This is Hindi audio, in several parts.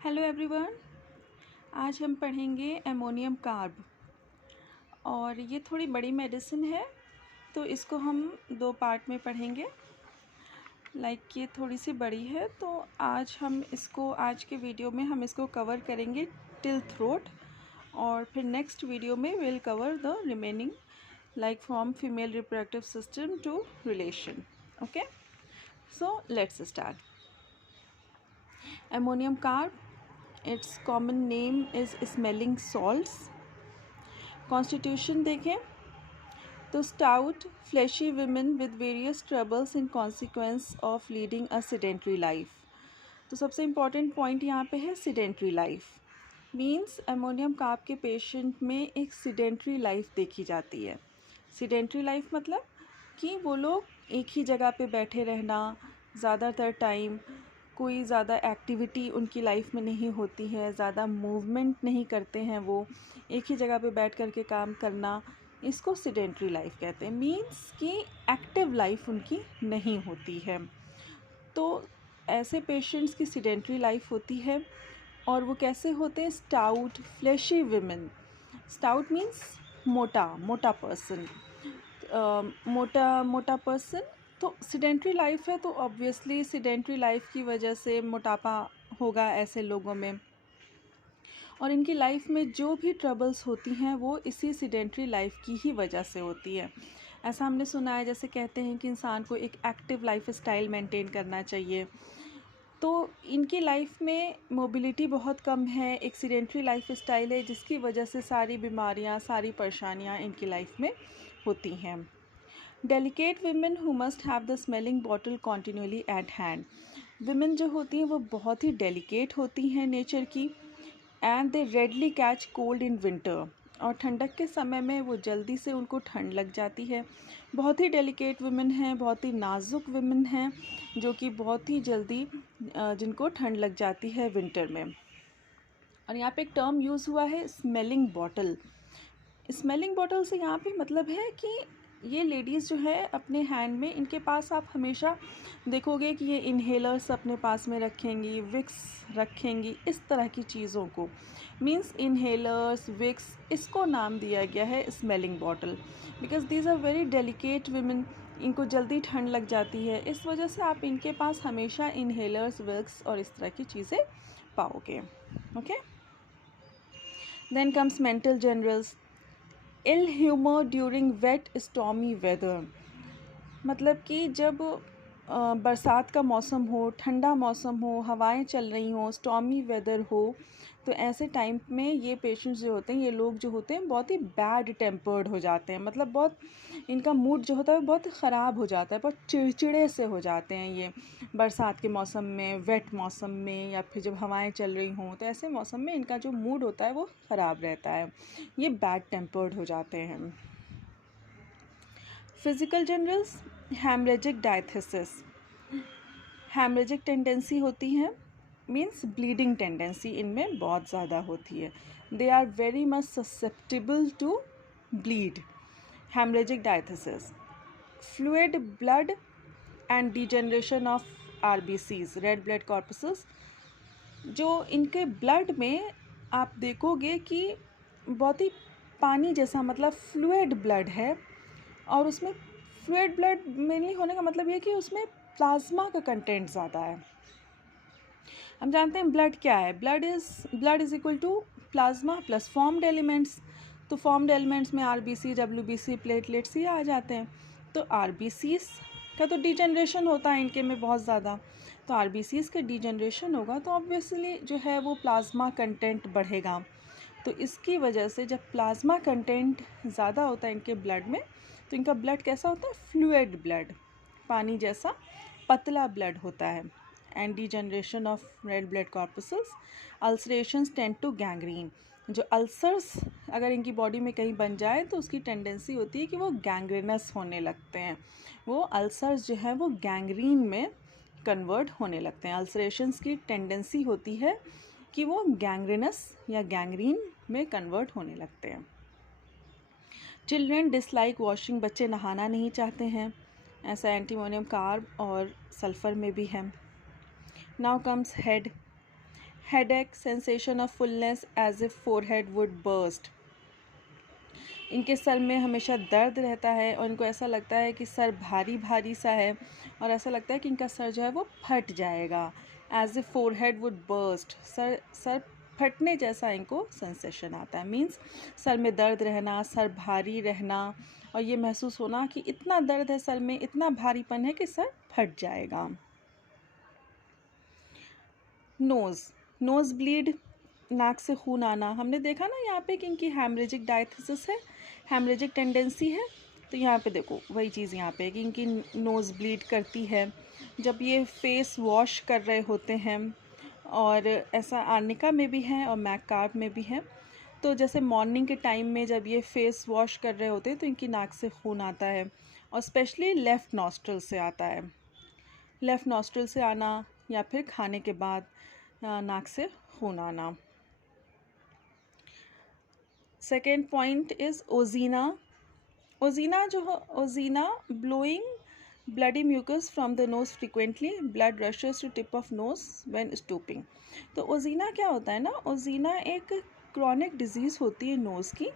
Hello everyone. आज हम पढ़ेंगे अमोनियम कार्ब और ये थोड़ी बड़ी मेडिसिन है तो इसको हम दो पार्ट में पढ़ेंगे। ये थोड़ी सी बड़ी है तो आज के वीडियो में हम इसको कवर करेंगे टिल थ्रोट और फिर नेक्स्ट वीडियो में will cover the remaining from female reproductive system to relation. Okay, so let's start. Ammonium carb, its common name is smelling salts। Constitution देखें तो stout flashy women with various troubles in consequence of leading a sedentary life। तो सबसे इम्पॉर्टेंट पॉइंट यहाँ पे है sedentary life। Means ammonium carb के पेशेंट में एक sedentary लाइफ देखी जाती है। sedentary लाइफ मतलब कि वो लोग एक ही जगह पे बैठे रहना, ज़्यादातर टाइम कोई ज़्यादा एक्टिविटी उनकी लाइफ में नहीं होती है, ज़्यादा मूवमेंट नहीं करते हैं, वो एक ही जगह पे बैठ कर के काम करना, इसको सेडेंट्री लाइफ कहते हैं। मीन्स कि एक्टिव लाइफ उनकी नहीं होती है। तो ऐसे पेशेंट्स की सेडेंट्री लाइफ होती है और वो कैसे होते हैं? Stout flashy women. Stout means मोटा पर्सन, मोटा पर्सन। तो सेडेंट्री लाइफ है तो ऑब्वियसली सेडेंट्री लाइफ की वजह से मोटापा होगा ऐसे लोगों में, और इनकी लाइफ में जो भी ट्रबल्स होती हैं वो इसी सेडेंट्री लाइफ की ही वजह से होती है। ऐसा हमने सुना है, जैसे कहते हैं कि इंसान को एक एक्टिव लाइफ स्टाइल मेंटेन करना चाहिए। तो इनकी लाइफ में मोबिलिटी बहुत कम है, एक सेडेंट्री लाइफ स्टाइल है जिसकी वजह से सारी बीमारियां, सारी परेशानियां इनकी लाइफ में होती हैं। Delicate women who must have the smelling bottle continuously at hand. Women जो होती हैं वो बहुत ही डेलिकेट होती हैं नेचर की, and they readily catch cold in winter. और ठंडक के समय में वो जल्दी से उनको ठंड लग जाती है। बहुत ही डेलिकेट विमेन हैं, बहुत ही नाजुक विमेन हैं जो कि बहुत ही जल्दी जिनको ठंड लग जाती है विंटर में। और यहाँ पे एक टर्म यूज़ हुआ है स्मेलिंग बॉटल। स्मेलिंग बॉटल से यहाँ पे मतलब है कि ये लेडीज़ जो है अपने हैंड में, इनके पास आप हमेशा देखोगे कि ये इन्हेलर्स अपने पास में रखेंगी, विक्स रखेंगी, इस तरह की चीज़ों को। मींस इन्हेलर्स, विक्स, इसको नाम दिया गया है smelling bottle because these are very delicate women. इनको जल्दी ठंड लग जाती है, इस वजह से आप इनके पास हमेशा इन्हेलर्स, विक्स और इस तरह की चीज़ें पाओगे। Okay, then comes mental generals. Ill humour during wet stormy weather, मतलब कि जब बरसात का मौसम हो, ठंडा मौसम हो, हवाएं चल रही हों, स्टॉर्मी वेदर हो, तो ऐसे टाइम में ये पेशेंट्स जो होते हैं, ये लोग जो होते हैं बहुत ही बैड टेम्पर्ड हो जाते हैं। मतलब बहुत इनका मूड जो होता है बहुत ख़राब हो जाता है, बहुत चिड़चिड़े से हो जाते हैं ये बरसात के मौसम में, वेट मौसम में, या फिर जब हवाएं चल रही हों, तो ऐसे मौसम में इनका जो मूड होता है वो ख़राब रहता है, ये बैड टेम्पर्ड हो जाते हैं। Physical generals, haemorrhagic diathesis, haemorrhagic tendency होती है, मीन्स ब्लीडिंग टेंडेंसी इनमें बहुत ज़्यादा होती है। They are very much susceptible to bleed. Haemorrhagic diathesis, fluid blood and degeneration of RBCs, red blood corpuscles. जो इनके ब्लड में आप देखोगे कि बहुत ही पानी जैसा, मतलब फ्लूइड ब्लड है, और उसमें फ्लूइड ब्लड मेनली होने का मतलब ये कि उसमें प्लाज्मा का कंटेंट ज़्यादा है। हम जानते हैं ब्लड क्या है, blood is equal to plasma plus formed elements. तो फॉर्म्ड एलिमेंट्स में RBC, WBC, प्लेटलेट्स ये आ जाते हैं। तो RBCs का तो डिजनरेशन होता है इनके में बहुत ज़्यादा, तो RBCs का डिजनरेशन होगा तो ऑब्वियसली जो है वो प्लाज्मा कंटेंट बढ़ेगा। तो इसकी वजह से जब प्लाज्मा कंटेंट ज़्यादा होता है इनके ब्लड में, तो इनका ब्लड कैसा होता है? फ्लूइड ब्लड, पानी जैसा पतला ब्लड होता है। And degeneration of red blood corpuscles, ulcerations tend to gangrene. जो अल्सर्स अगर इनकी बॉडी में कहीं बन जाए तो उसकी टेंडेंसी होती है कि वो गैंग्रेनस होने लगते हैं। वो अल्सर्स जो है वो गैंग्रीन में कन्वर्ट होने लगते हैं। अल्सरेशंस की टेंडेंसी होती है कि वो गैंग्रेनस या गैंग्रीन में कन्वर्ट होने लगते हैं। चिल्ड्रेन डिसलाइक वॉशिंग, बच्चे नहाना नहीं चाहते हैं, ऐसा एंटीमोनियम कार्ब और सल्फ़र में भी है। Now comes head. Headache, sensation of fullness as if forehead would burst. इनके सर में हमेशा दर्द रहता है और इनको ऐसा लगता है कि सर भारी भारी सा है और ऐसा लगता है कि इनका सर जो है वो फट जाएगा। As a forehead would burst, सर फटने जैसा इनको सेंसेशन आता है। मीन्स सर में दर्द रहना, सर भारी रहना और ये महसूस होना कि इतना दर्द है सर में, इतना भारीपन है कि सर फट जाएगा। नोज़ ब्लीड, नाक से खून आना। हमने देखा ना यहाँ पे कि इनकी हेमरेजिक डायथिसिस है, हेमरेजिक टेंडेंसी है। तो यहाँ पे देखो वही चीज़ यहाँ पे कि इनकी नोज़ ब्लीड करती है जब ये फेस वॉश कर रहे होते हैं, और ऐसा आर्निका में भी है और मैककार्प में भी है। तो जैसे मॉर्निंग के टाइम में जब ये फेस वॉश कर रहे होते हैं तो इनकी नाक से खून आता है और स्पेशली लेफ़्ट नॉस्ट्रल से आता है। लेफ़्ट नॉस्ट्रल से आना या फिर खाने के बाद नाक से खून आना। Second point is ozaena. Ozaena blowing bloody mucus from the nose frequently, blood rushes to tip of nose when stooping. तो ओजीना क्या होता है ना, ओजीना एक क्रॉनिक डिजीज़ होती है नोज़ की,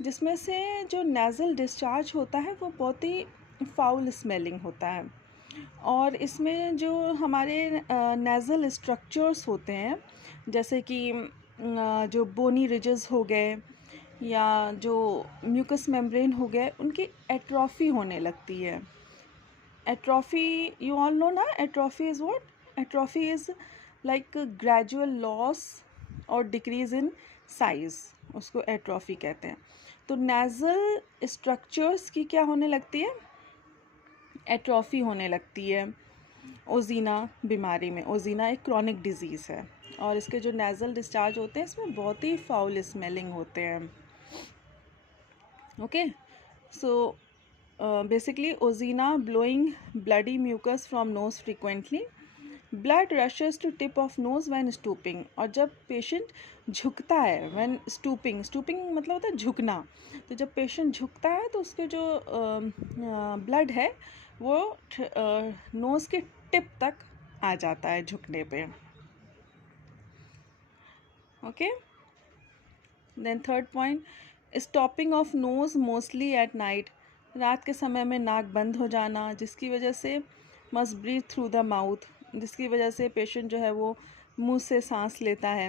जिसमें से जो नेज़ल डिस्चार्ज होता है वो बहुत ही फाउल स्मेलिंग होता है। और इसमें जो हमारे नेज़ल स्ट्रक्चर्स होते हैं, जैसे कि जो बोनी रिजेस हो गए या जो म्यूकस मेम्ब्रेन हो गए, उनकी एट्रॉफी होने लगती है। एट्रॉफी, यू ऑल नो ना, atrophy is what? Atrophy is like gradual loss और डिक्रीज इन साइज़, उसको एट्रॉफी कहते हैं। तो नेज़ल स्ट्रक्चर्स की क्या होने लगती है? एट्रॉफी होने लगती है ओजीना बीमारी में। ओजीना एक क्रॉनिक डिजीज़ है और इसके जो नेज़ल डिस्चार्ज होते हैं इसमें बहुत ही फाउल स्मेलिंग होते हैं। Okay, so basically ozaena blowing bloody mucus from nose frequently, blood rushes to tip of nose when stooping. और जब पेशेंट झुकता है, व्हेन स्टूपिंग, स्टूपिंग मतलब होता है झुकना, तो जब पेशेंट झुकता है तो उसके जो ब्लड है वो नोज़ के टिप तक आ जाता है झुकने पे। Okay, then third point, stopping of nose mostly at night. रात के समय में नाक बंद हो जाना, जिसकी वजह से must breathe through the mouth, जिसकी वजह से पेशेंट जो है वो मुंह से सांस लेता है।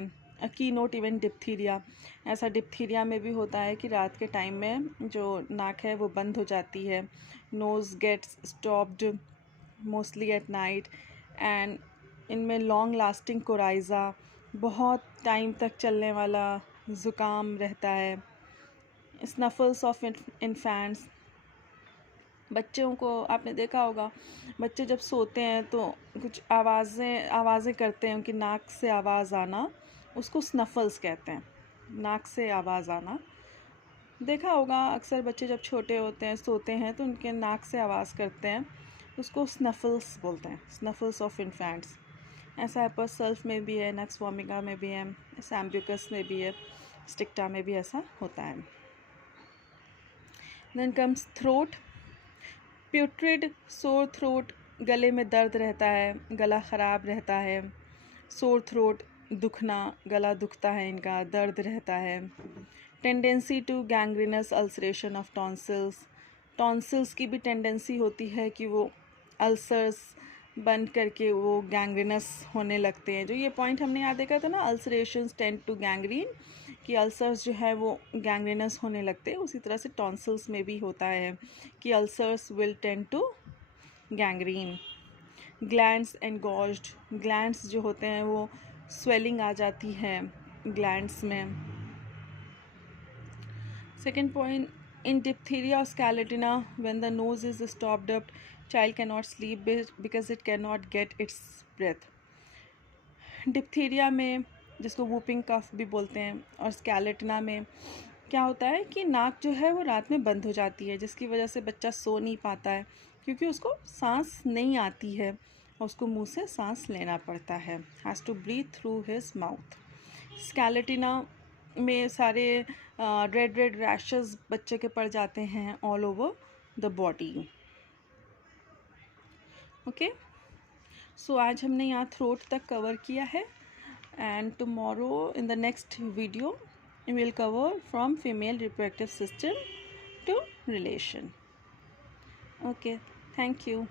की नोट इवन डिप्थीरिया, ऐसा डिप्थीरिया में भी होता है कि रात के टाइम में जो नाक है वो बंद हो जाती है। Nose gets stopped mostly at night, and इनमें लॉन्ग लास्टिंग कोराइज़ा, बहुत टाइम तक चलने वाला ज़ुकाम रहता है। स्नफल्स ऑफ इन्फेंट्स, बच्चों को आपने देखा होगा, बच्चे जब सोते हैं तो कुछ आवाज़ें करते हैं, उनकी नाक से आवाज़ आना, उसको स्नफल्स कहते हैं। नाक से आवाज़ आना देखा होगा अक्सर, बच्चे जब छोटे होते हैं सोते हैं तो उनके नाक से आवाज़ करते हैं, उसको स्नफल्स बोलते हैं, स्नफल्स ऑफ इन्फेंट्स। ऐसा एपरसल्फ में भी है, नक्स वोमिगा में भी है, सैम्ब्यूकस में भी है, स्टिक्टा में भी ऐसा होता है। Then comes throat, प्यूट्रिड, sore throat, गले में दर्द रहता है, गला ख़राब रहता है। सोर थ्रोट, दुखना, गला दुखता है इनका, दर्द रहता है। Tendency to gangrenous ulceration of tonsils, tonsils की भी टेंडेंसी होती है कि वो अल्सर्स बन करके वो गैंग्रीनस होने लगते हैं। जो ये पॉइंट हमने यहाँ देखा था ना, अल्सरेशंस टेंड टू गैंग्रीन, कि अल्सर्स जो है वो गैंग्रीनस होने लगते हैं, उसी तरह से टॉन्सिल्स में भी होता है कि ulcers will tend to gangrene. Glands engorged, glands जो होते हैं वो स्वेलिंग आ जाती है ग्लैंड्स में। सेकेंड पॉइंट, इन डिप्थीरिया और scarlatina, when the nose is stopped up, child can not sleep because it can not get its breath. Diphtheria में, जिसको वूपिंग कफ भी बोलते हैं, और स्कैलेटिना में क्या होता है कि नाक जो है वो रात में बंद हो जाती है, जिसकी वजह से बच्चा सो नहीं पाता है क्योंकि उसको सांस नहीं आती है और उसको मुंह से सांस लेना पड़ता है, has to breathe through his mouth. Scarlatina में सारे रेड रैशेस बच्चे के पड़ जाते हैं all over the body. Okay, so आज हमने यहाँ थ्रोट तक कवर किया है and tomorrow in the next video we will cover from female reproductive system to relation. Okay, thank you.